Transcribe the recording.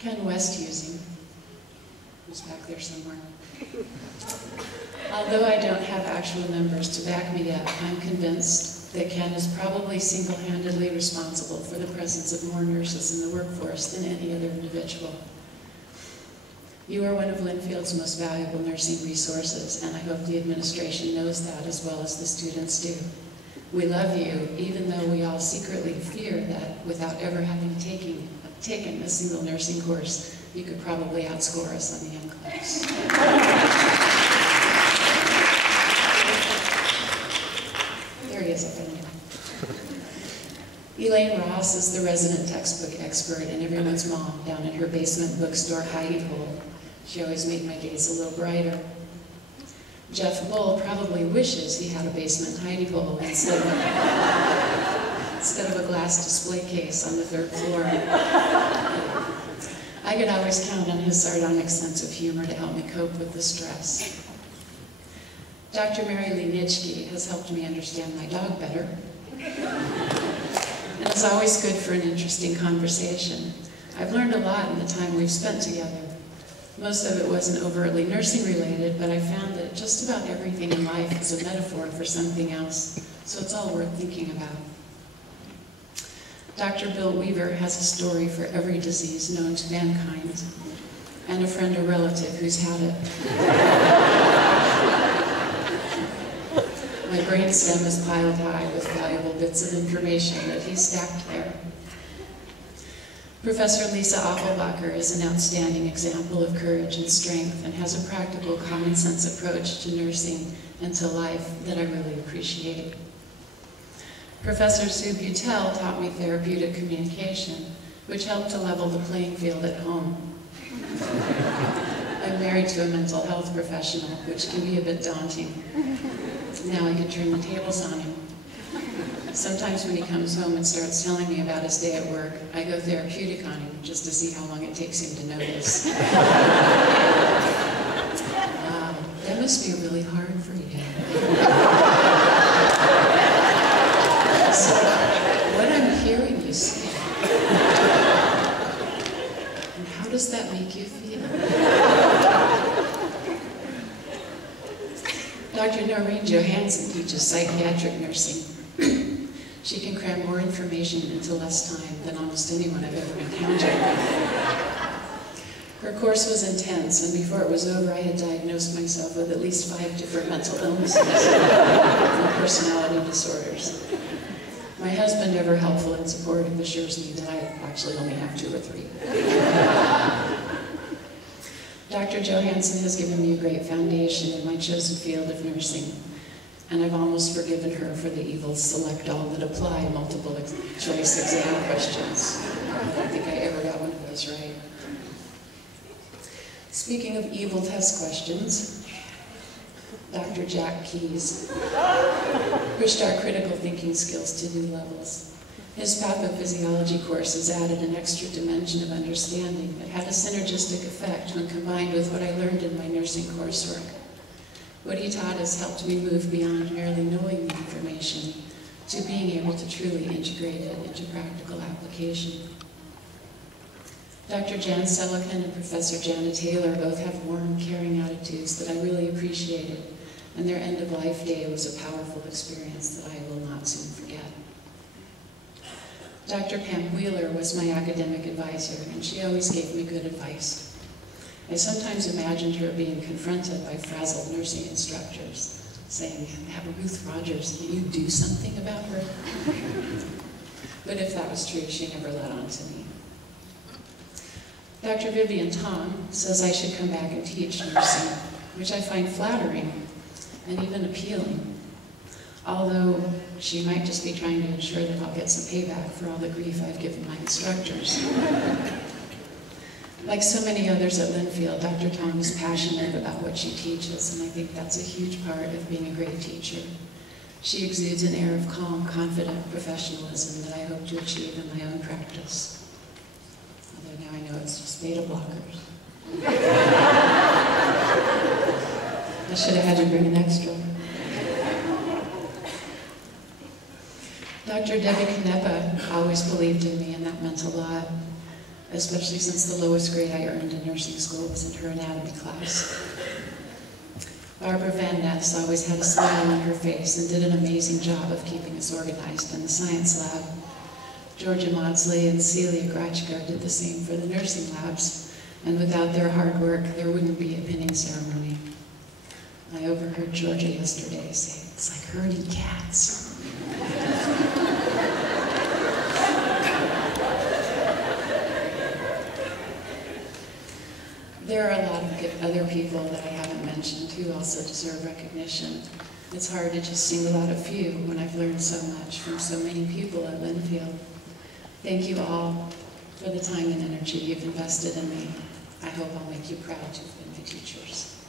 Ken Westhuesing, who's back there somewhere. Although I don't have actual numbers to back me up, I'm convinced that Ken is probably single-handedly responsible for the presence of more nurses in the workforce than any other individual. You are one of Linfield's most valuable nursing resources, and I hope the administration knows that as well as the students do. We love you, even though we all secretly fear that without ever having taken a single nursing course, you could probably outscore us on the NCLEX. There he is, I found him. Elaine Ross is the resident textbook expert and everyone's mom down in her basement bookstore hidey hole. She always made my days a little brighter. Jeff Bull probably wishes he had a basement hidey hole instead of a glass display case on the 3rd floor. I could always count on his sardonic sense of humor to help me cope with the stress. Dr. Mary Lee Nitschke has helped me understand my dog better. And it's always good for an interesting conversation. I've learned a lot in the time we've spent together. Most of it wasn't overtly nursing related, but I found that just about everything in life is a metaphor for something else, so it's all worth thinking about. Dr. Bill Weaver has a story for every disease known to mankind, and a friend or relative who's had it. My brainstem is piled high with valuable bits of information that he stacked there. Professor Lisa Offenbacher is an outstanding example of courage and strength and has a practical, common-sense approach to nursing and to life that I really appreciate. Professor Sue Butel taught me therapeutic communication, which helped to level the playing field at home. I'm married to a mental health professional, which can be a bit daunting. Now I can turn the tables on him. Sometimes when he comes home and starts telling me about his day at work, I go therapeutic on him just to see how long it takes him to notice. Wow, that must be really hard for you. So, what I'm hearing you say, and how does that make you feel? Dr. Noreen Johansson teaches psychiatric nursing. She can cram more information into less time than almost anyone I've ever encountered. Her course was intense, and before it was over, I had diagnosed myself with at least 5 different mental illnesses and personality disorders. My husband, ever helpful and supportive, assures me that I actually only have 2 or 3. Dr. Johansson has given me a great foundation in my chosen field of nursing, and I've almost forgiven her for the evil select all that apply multiple choice exam questions. I don't think I ever got one of those right. Speaking of evil test questions, Dr. Jack Keyes pushed our critical thinking skills to new levels. His pathophysiology courses added an extra dimension of understanding that had a synergistic effect when combined with what I learned in my nursing coursework. What he taught us helped me move beyond merely knowing the information to being able to truly integrate it into practical application. Dr. Jan Selican and Professor Janet Taylor both have warm, caring attitudes that I really appreciated, and their end-of-life day was a powerful experience that I will not soon forget. Dr. Pam Wheeler was my academic advisor, and she always gave me good advice. I sometimes imagined her being confronted by frazzled nursing instructors, saying, Ruth Rogers, can you do something about her? But if that was true, she never let on to me. Dr. Vivian Tong says I should come back and teach nursing, which I find flattering and even appealing, although she might just be trying to ensure that I'll get some payback for all the grief I've given my instructors. Like so many others at Linfield, Dr. Tong is passionate about what she teaches, and I think that's a huge part of being a great teacher. She exudes an air of calm, confident professionalism that I hope to achieve in my own practice. Although now I know it's just beta blockers. I should have had you bring an extra. Dr. Debbie Canepa always believed in me, and that meant a lot. especially since the lowest grade I earned in nursing school was in her anatomy class. Barbara Van Ness always had a smile on her face and did an amazing job of keeping us organized in the science lab. Georgia Maudsley and Celia Grachka did the same for the nursing labs, and without their hard work, there wouldn't be a pinning ceremony. I overheard Georgia yesterday say, "It's like herding cats." There are a lot of other people that I haven't mentioned who also deserve recognition. It's hard to just single out a few when I've learned so much from so many people at Linfield. Thank you all for the time and energy you've invested in me. I hope I'll make you proud to have been my teachers.